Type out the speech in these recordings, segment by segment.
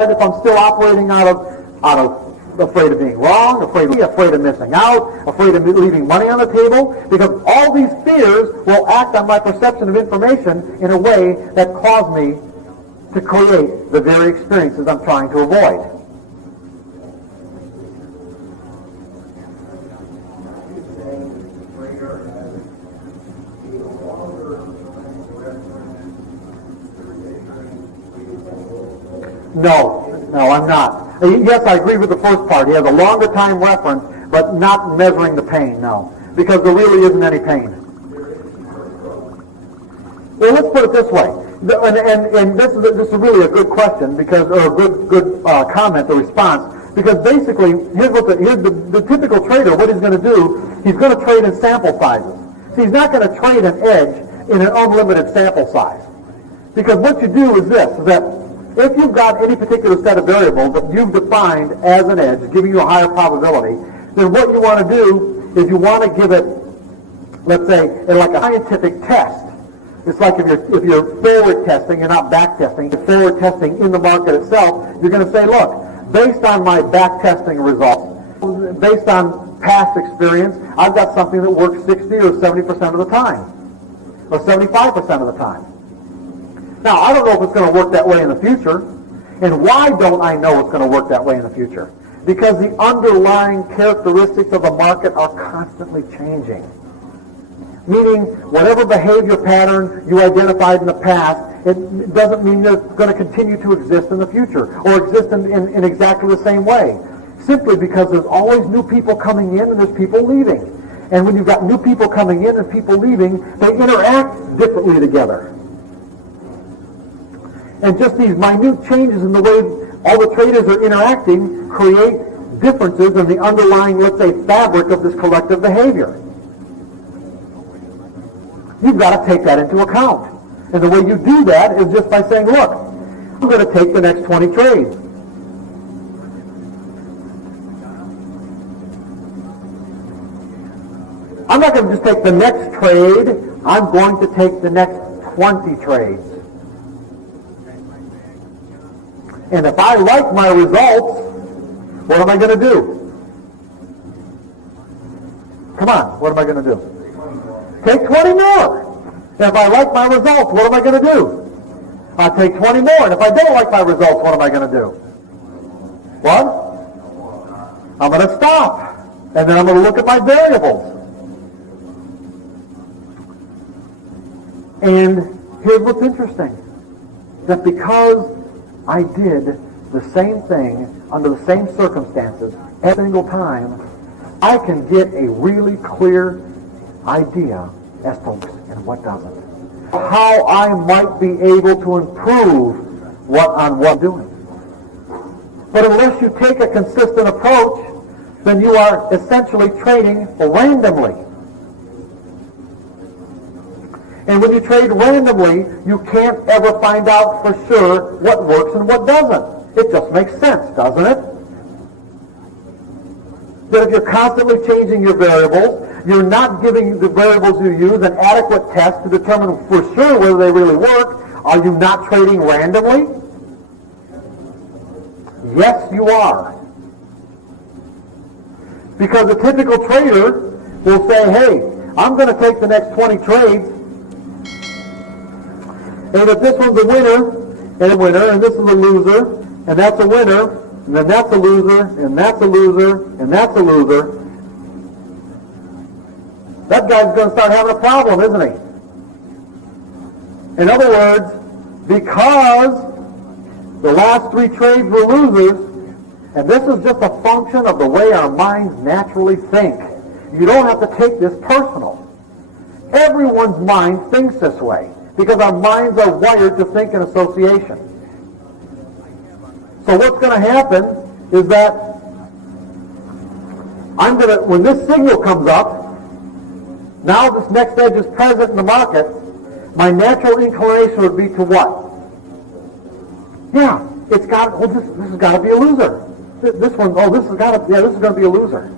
if I'm still operating out of afraid of being wrong, afraid of missing out, afraid of leaving money on the table, because all these fears will act on my perception of information in a way that cause me to create the very experiences I'm trying to avoid. No, I'm not. Yes, I agree with the first part. He has a longer time reference, but not measuring the pain, no. Because there really isn't any pain. Well, let's put it this way. And this is really a good question, because, or a good comment or response, because basically, here's the typical trader, what he's going to do, he's going to trade in sample sizes. See, he's not going to trade an edge in an unlimited sample size. Because what you do is this, is that if you've got any particular set of variables that you've defined as an edge, giving you a higher probability, then what you want to do is you want to give it, let's say, like a scientific test. It's like if you're forward testing, you're not back testing. You're forward testing in the market itself. You're going to say, look, based on my back testing results, based on past experience, I've got something that works 60 or 70% of the time, or 75% of the time. Now, I don't know if it's going to work that way in the future. And why don't I know it's going to work that way in the future? Because the underlying characteristics of the market are constantly changing. Meaning, whatever behavior pattern you identified in the past, it doesn't mean that it's going to continue to exist in the future, or exist in exactly the same way. Simply because there's always new people coming in and there's people leaving. And when you've got new people coming in and people leaving, they interact differently together. And just these minute changes in the way all the traders are interacting create differences in the underlying, let's say, fabric of this collective behavior. You've got to take that into account. And the way you do that is just by saying, look, I'm going to take the next 20 trades. I'm not going to just take the next trade. I'm going to take the next 20 trades. And if I like my results, what am I going to do? Come on, what am I going to do? Take 20 more. And if I like my results, what am I going to do? I'll take 20 more. And if I don't like my results, what am I going to do? What? I'm going to stop. And then I'm going to look at my variables. And here's what's interesting. That because I did the same thing under the same circumstances every single time, I can get a really clear idea as to and what doesn't. How I might be able to improve what I'm doing. But unless you take a consistent approach, then you are essentially trading randomly. And when you trade randomly, you can't ever find out for sure what works and what doesn't. It just makes sense, doesn't it? That if you're constantly changing your variables, you're not giving the variables you use an adequate test to determine for sure whether they really work. Are you not trading randomly? Yes, you are. Because a typical trader will say, hey, I'm going to take the next 20 trades, and if this one's a winner, and this is a loser, and that's a winner, and then that's a loser, and that's a loser, and that's a loser, that guy's going to start having a problem, isn't he? In other words, because the last 3 trades were losers, and this is just a function of the way our minds naturally think. You don't have to take this personal. Everyone's mind thinks this way, because our minds are wired to think in association. So what's going to happen is that when this signal comes up, now this next edge is present in the market, my natural inclination would be to what? Yeah, this has got to be a loser. This is going to be a loser.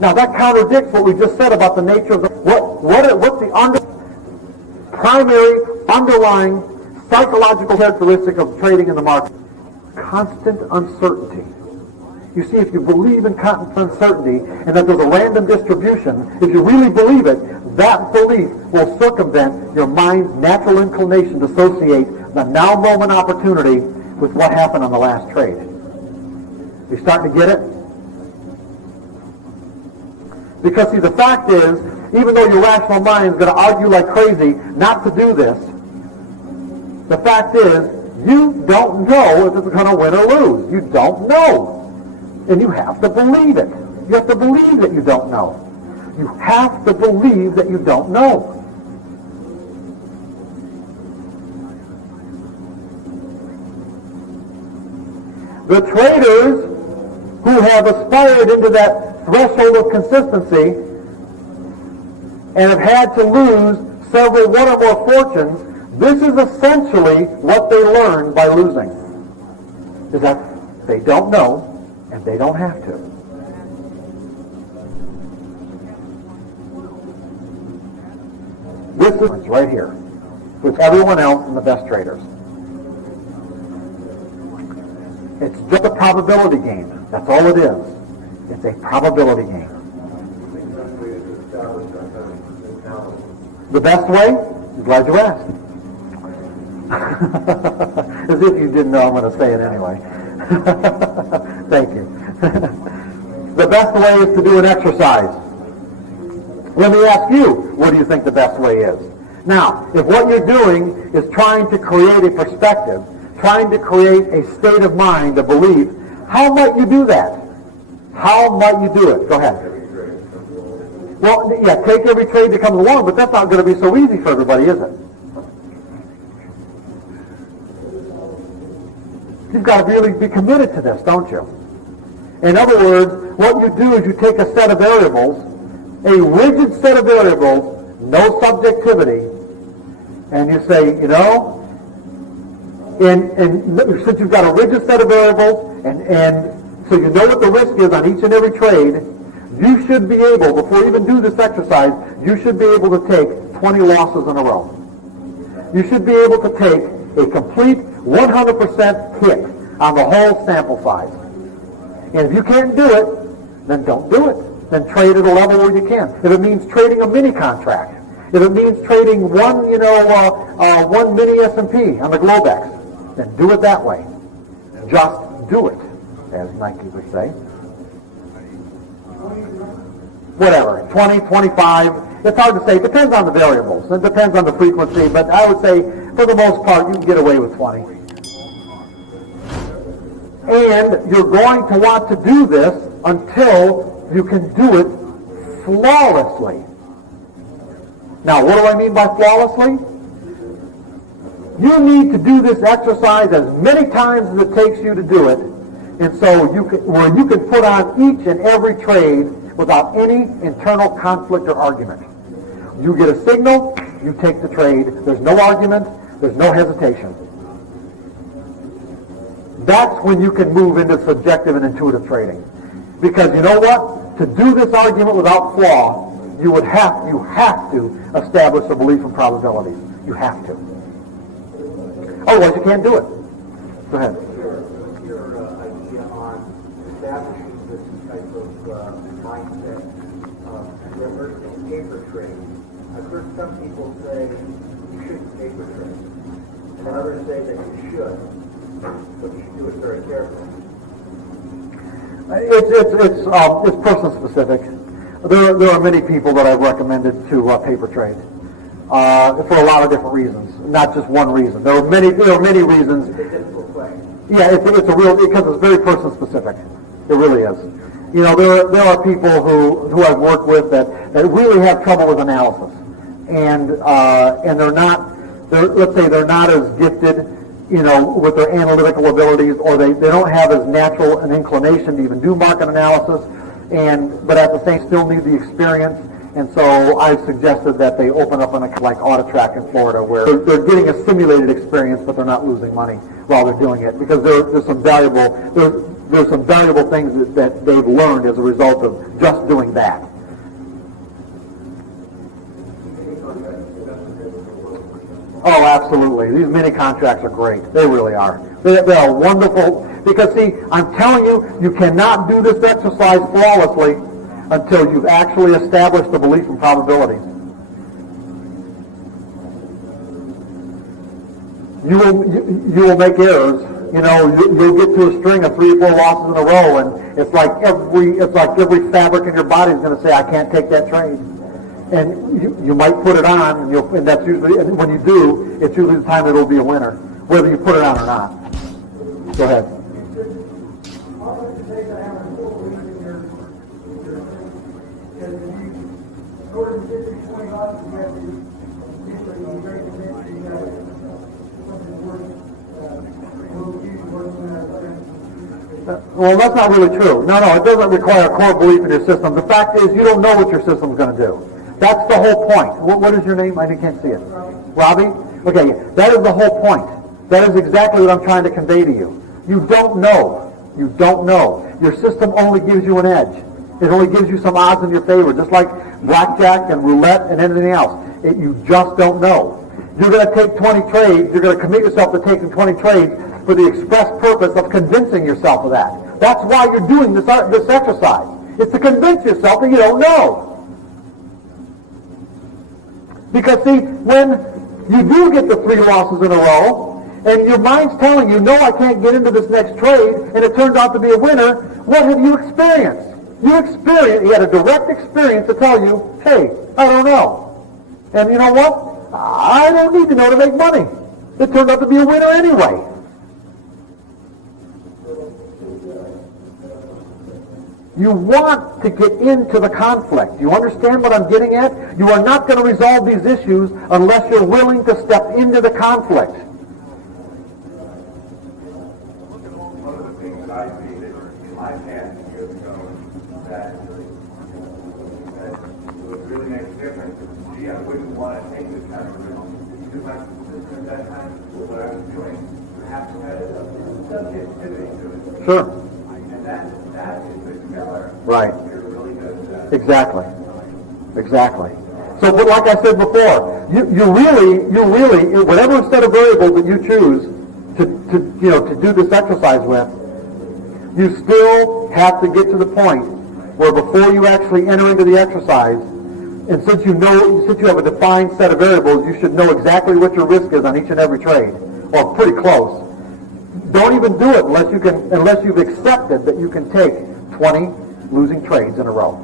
Now that contradicts what we just said about the nature of what's the primary underlying psychological characteristic of trading in the market? Constant uncertainty. You see, if you believe in constant uncertainty and that there's a random distribution, if you really believe it, that belief will circumvent your mind's natural inclination to associate the now moment opportunity with what happened on the last trade. You starting to get it? Because, see, the fact is, even though your rational mind is going to argue like crazy not to do this, the fact is, you don't know if it's going to win or lose. You don't know. And you have to believe it. You have to believe that you don't know. You have to believe that you don't know. The traders who have aspired into that threshold of consistency and have had to lose several one or more fortunes, this is essentially what they learn by losing. Is that they don't know and they don't have to. This is right here with everyone else and the best traders. It's just a probability game. That's all it is. It's a probability game. The best way? I'm glad you asked. As if you didn't know I'm going to say it anyway. Thank you. The best way is to do an exercise. Let me ask you, what do you think the best way is? Now, if what you're doing is trying to create a perspective, trying to create a state of mind, a belief, how might you do that? How might you do it? Go ahead. Well, yeah, take every trade that comes along, but that's not going to be so easy for everybody, is it? You've got to really be committed to this, don't you? In other words, what you do is you take a set of variables, a rigid set of variables, no subjectivity, and you say, you know, and since you've got a rigid set of variables, and so you know what the risk is on each and every trade, you should be able, before you even do this exercise, you should be able to take 20 losses in a row. You should be able to take a complete 100% hit on the whole sample size. And if you can't do it, then don't do it. Then trade at a level where you can. If it means trading a mini contract, if it means trading one mini S&P on the Globex, then do it that way. Just do it, as Nike would say. Whatever, 20, 25, it's hard to say. It depends on the variables. It depends on the frequency, but I would say, for the most part, you can get away with 20. And you're going to want to do this until you can do it flawlessly. Now, what do I mean by flawlessly? You need to do this exercise as many times as it takes you to do it, and so you can put on each and every trade without any internal conflict or argument. You get a signal, you take the trade. There's no argument, there's no hesitation. That's when you can move into subjective and intuitive trading. Because you know what? To do this argument without flaw, you have to establish a belief in probabilities. You have to. Otherwise you can't do it. Go ahead. Your idea on establishing this type of mindset versus paper trade. I've heard some people say you shouldn't paper trade, and others say that you should, but you should do it very carefully. It's person specific. There are many people that I've recommended to paper trade for a lot of different reasons, not just one reason. There are many reasons. It's a difficult question. Yeah, it's a real, because it's very person specific. It really is. You know, there are people who I've worked with that really have trouble with analysis, and let's say they're not as gifted, you know, with their analytical abilities, or they don't have as natural an inclination to even do market analysis, but at the same still need the experience. And so I've suggested that they open up an account like AutoTrack in Florida, where they're getting a simulated experience, but they're not losing money while they're doing it, because there's some valuable things that they've learned as a result of just doing that. Oh, absolutely. These mini contracts are great. They really are. They're wonderful. Because, see, I'm telling you, you cannot do this exercise flawlessly until you've actually established the belief in probabilities. You will make errors. You know, you'll get to a string of 3 or 4 losses in a row, and it's like every fabric in your body is going to say, I can't take that trade. And you might put it on, and that's usually, and when you do, it's usually the time it'll be a winner, whether you put it on or not. Go ahead. Well, that's not really true. No, it doesn't require a core belief in your system. The fact is, you don't know what your system's going to do. That's the whole point. What is your name? I can't see it. Robbie? Okay, that is the whole point. That is exactly what I'm trying to convey to you. You don't know. You don't know. Your system only gives you an edge. It only gives you some odds in your favor, just like blackjack and roulette and anything else. You just don't know. You're going to take 20 trades. You're going to commit yourself to taking 20 trades for the express purpose of convincing yourself of that. That's why you're doing this exercise. It's to convince yourself that you don't know. Because, see, when you do get the 3 losses in a row, and your mind's telling you, no, I can't get into this next trade, and it turns out to be a winner, what have you experienced? You had a direct experience to tell you, hey, I don't know. And you know what? I don't need to know to make money. It turned out to be a winner anyway. You want to get into the conflict. You understand what I'm getting at? You are not going to resolve these issues unless you're willing to step into the conflict. One of the things that I see that in my past years ago that would really make a difference. Gee, I wouldn't want to take this kind of risk. Because my system at that time, what I was doing, perhaps had some sensitivity to it. Sure. And that is the killer. Right. You're really good. Exactly. So, but like I said before, you really, whatever set of variables that you choose to do this exercise with, you still have to get to the point where before you actually enter into the exercise, and since you have a defined set of variables, you should know exactly what your risk is on each and every trade, or pretty close. Don't even do it unless you've accepted that you can take 20 losing trades in a row.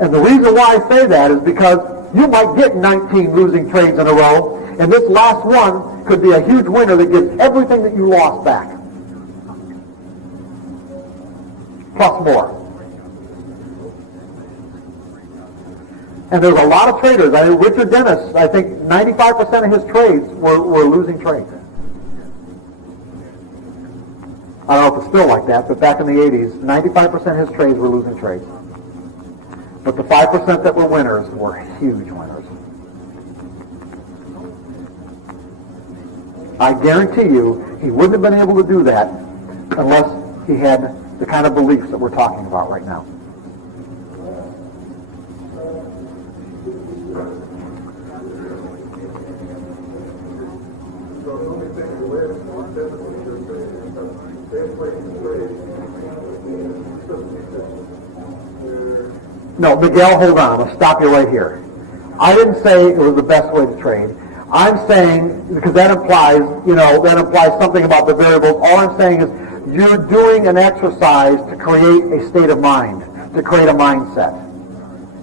And the reason why I say that is because you might get 19 losing trades in a row, and this last one could be a huge winner that gives everything that you lost back. Plus more. And there's a lot of traders. Richard Dennis, I think 95% of his trades were losing trades. I don't know if it's still like that, but back in the 80s, 95% of his trades were losing trades. But the 5% that were winners were huge winners. I guarantee you, he wouldn't have been able to do that unless he had the kind of beliefs that we're talking about right now. No, Miguel, hold on. I'll stop you right here. I didn't say it was the best way to trade. I'm saying, because that implies something about the variables. All I'm saying is you're doing an exercise to create a state of mind, to create a mindset.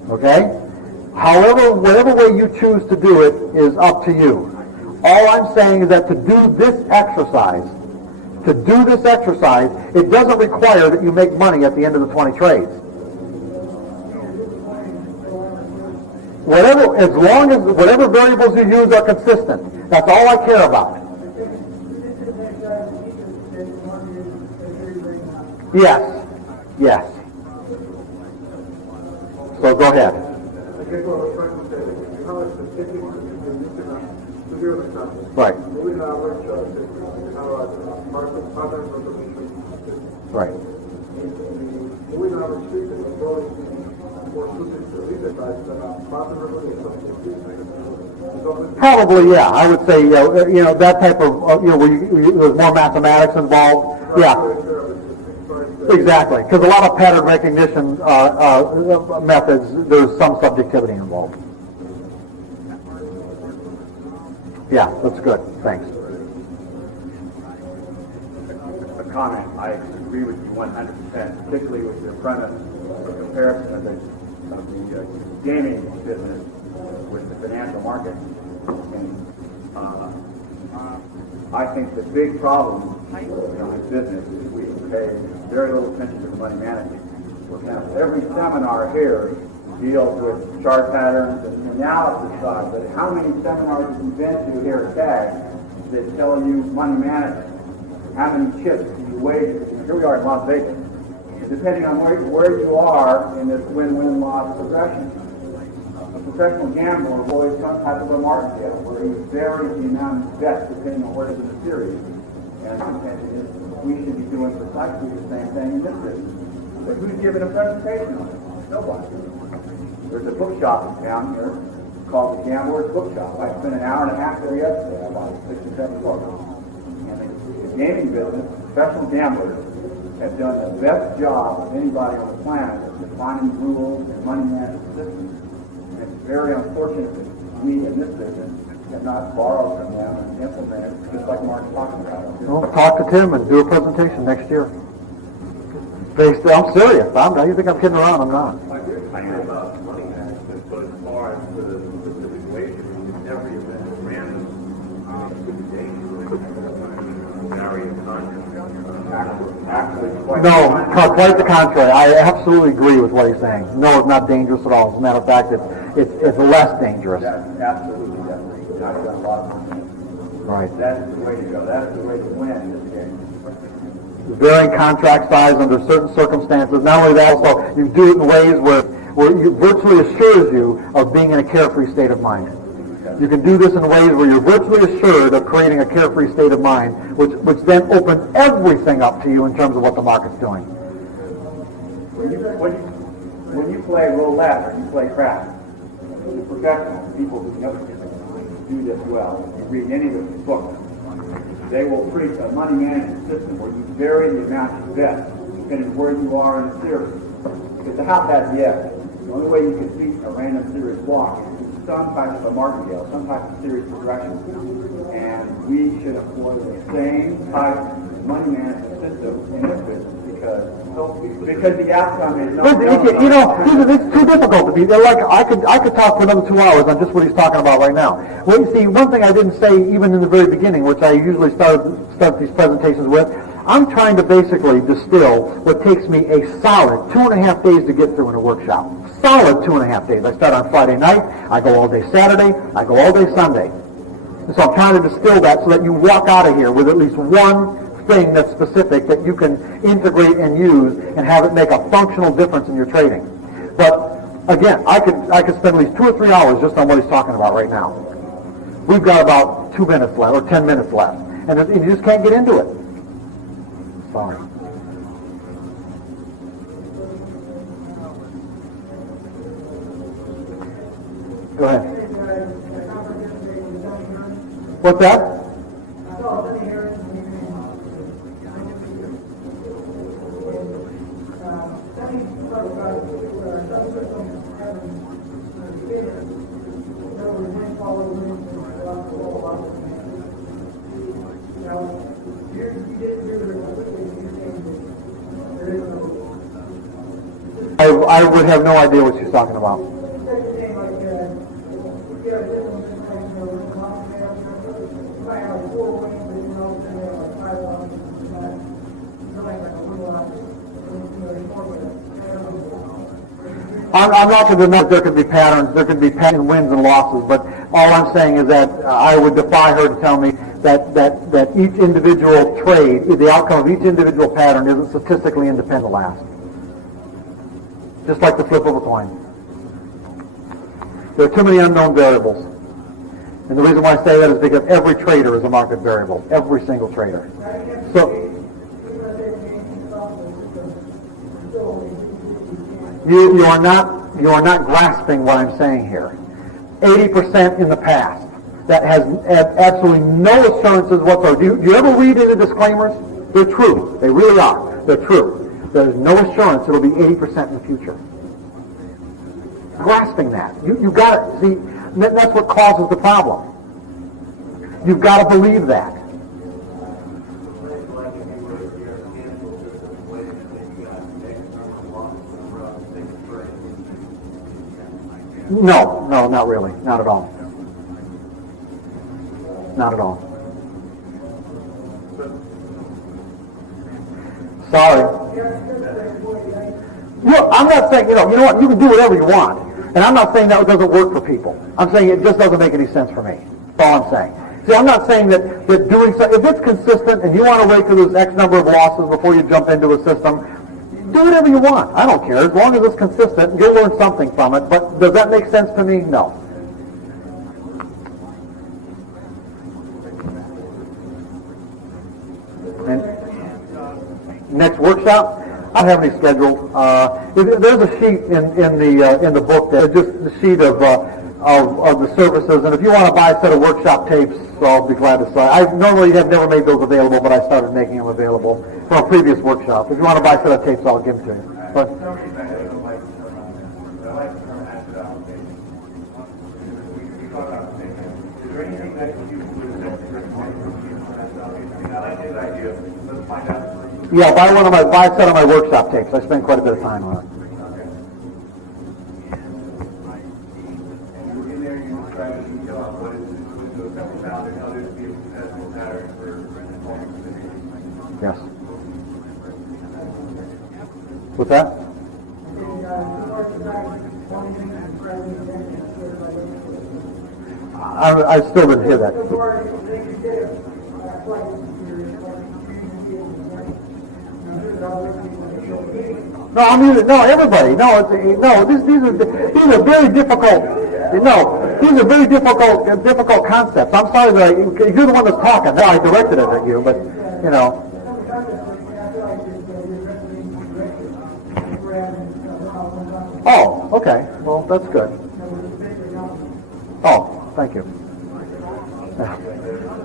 Okay? However, whatever way you choose to do it is up to you. All I'm saying is that to do this exercise, it doesn't require that you make money at the end of the 20 trades. Whatever variables you use are consistent. That's all I care about. Yes. So go ahead. Right. Right. Probably, yeah. I would say, that type of, where there's more mathematics involved. Yeah, exactly. Because a lot of pattern recognition methods, there's some subjectivity involved. Yeah, that's good. Thanks. A comment. I agree with you 100%, particularly with your premise, the comparison of the gaming business with the financial market. And I think the big problem with business is we pay very little attention to the money management. For example, every seminar here deals with chart patterns and the analysis side, but how many seminars have you been to here at CAG that tell you money management? How many chips do you wager? Here we are in Las Vegas. And depending on where you are in this win-win-loss progression, a professional gambler avoids some type of a martingale where he varies the amount of bets depending on where it is in the series. And we should be doing precisely the same thing in this business. But who's giving a presentation on it? Nobody. There's a bookshop in town here called the Gambler's Bookshop. I spent an hour and a half there yesterday. I bought 6 or 7 books. And the gaming business, professional gamblers, have done the best job of anybody on the planet of defining rules and money management systems. And it's very unfortunate that we in this business have not borrowed from them and implemented, just like Mark's talking about. Well, talk to Tim and do a presentation next year. I'm serious. You think I'm kidding around? I'm not. I hear about money management, but as far as for the specific wagering, every event is random. It could be dangerous. Vary in content. Actually, quite No, quite the contrary. I absolutely agree with what he's saying. No, it's not dangerous at all. As a matter of fact, it's less dangerous. That's absolutely definitely. I've done a lot of money. Right. That's the way to go. That's the way to win in this game. Varying contract size under certain circumstances. Not only that, also you do it in ways where it virtually assures you of being in a carefree state of mind. You can do this in ways where you're virtually assured of creating a carefree state of mind, which then opens everything up to you in terms of what the market's doing. When you play roulette or you play craps, the professionals, people who know do this well, you read any of the books, they will preach a money management system where you vary the amount you bet depending on where you are in the series. Because the house has the edge. The only way you can beat a random series block is through some type of a martingale, some type of series progression. And we should employ the same type of money management system in this business because the outcome is not. It's too difficult to be. I could talk for another 2 hours on just what he's talking about right now. Well, you see, one thing I didn't say even in the very beginning, which I usually start these presentations with, I'm trying to basically distill what takes me a solid 2.5 days to get through in a workshop. Solid 2.5 days. I start on Friday night, I go all day Saturday, I go all day Sunday. And so I'm trying to distill that so that you walk out of here with at least one thing that's specific that you can integrate and use and have it make a functional difference in your trading. But again, I could spend at least 2 or 3 hours just on what he's talking about right now. We've got about 2 minutes left or 10 minutes left, and you just can't get into it. Sorry. Go ahead. What's that? I would have no idea what she's talking about. I'm not going to deny there could be patterns, there could be pattern wins and losses, but all I'm saying is that I would defy her to tell me that each individual trade, the outcome of each individual pattern isn't statistically independent last. Just like the flip of a coin. There are too many unknown variables. And the reason why I say that is because every trader is a market variable. Every single trader. So you are not grasping what I'm saying here. 80% in the past. That has absolutely no assurances whatsoever. Do you ever read any disclaimers? They're true. They really are. They're true. There's no assurance it'll be 80% in the future. Grasping that. You've got to, see, that's what causes the problem. You've got to believe that. No, not really. Not at all. Not at all. Sorry. I'm not saying, you know what, you can do whatever you want. And I'm not saying that doesn't work for people. I'm saying it just doesn't make any sense for me. That's all I'm saying. See, I'm not saying that doing so, if it's consistent and you want to wait till there's X number of losses before you jump into a system, do whatever you want. I don't care. As long as it's consistent, you'll learn something from it. But does that make sense to me? No. And next workshop? I don't have any scheduled. There's a sheet in the book that just the sheet of the services, and if you want to buy a set of workshop tapes, I'll be glad to say. I normally have never made those available, but I started making them available from a previous workshop. If you want to buy a set of tapes, I'll give them to you. But For some reason, I don't like the term on this. I like the term asset allocation. We talk about the same thing. Is there anything that you would suggest for asset allocation? I mean, I like his idea. Let's find out. yeah, buy a set of my workshop tapes. I spend quite a bit of time on it. Yes. What's that? I still didn't hear that. No, I mean, no, everybody. No, these are very difficult. No, these are very difficult concepts. I'm sorry that you're the one that's talking. No, I directed it at you, but you know. Oh, okay. Well, that's good. Oh, thank you.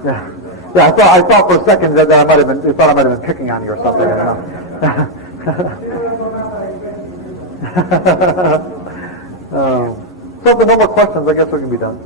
Yeah. I thought for a second that I might have been picking on you or something. So if there are no more questions, I guess we can be done.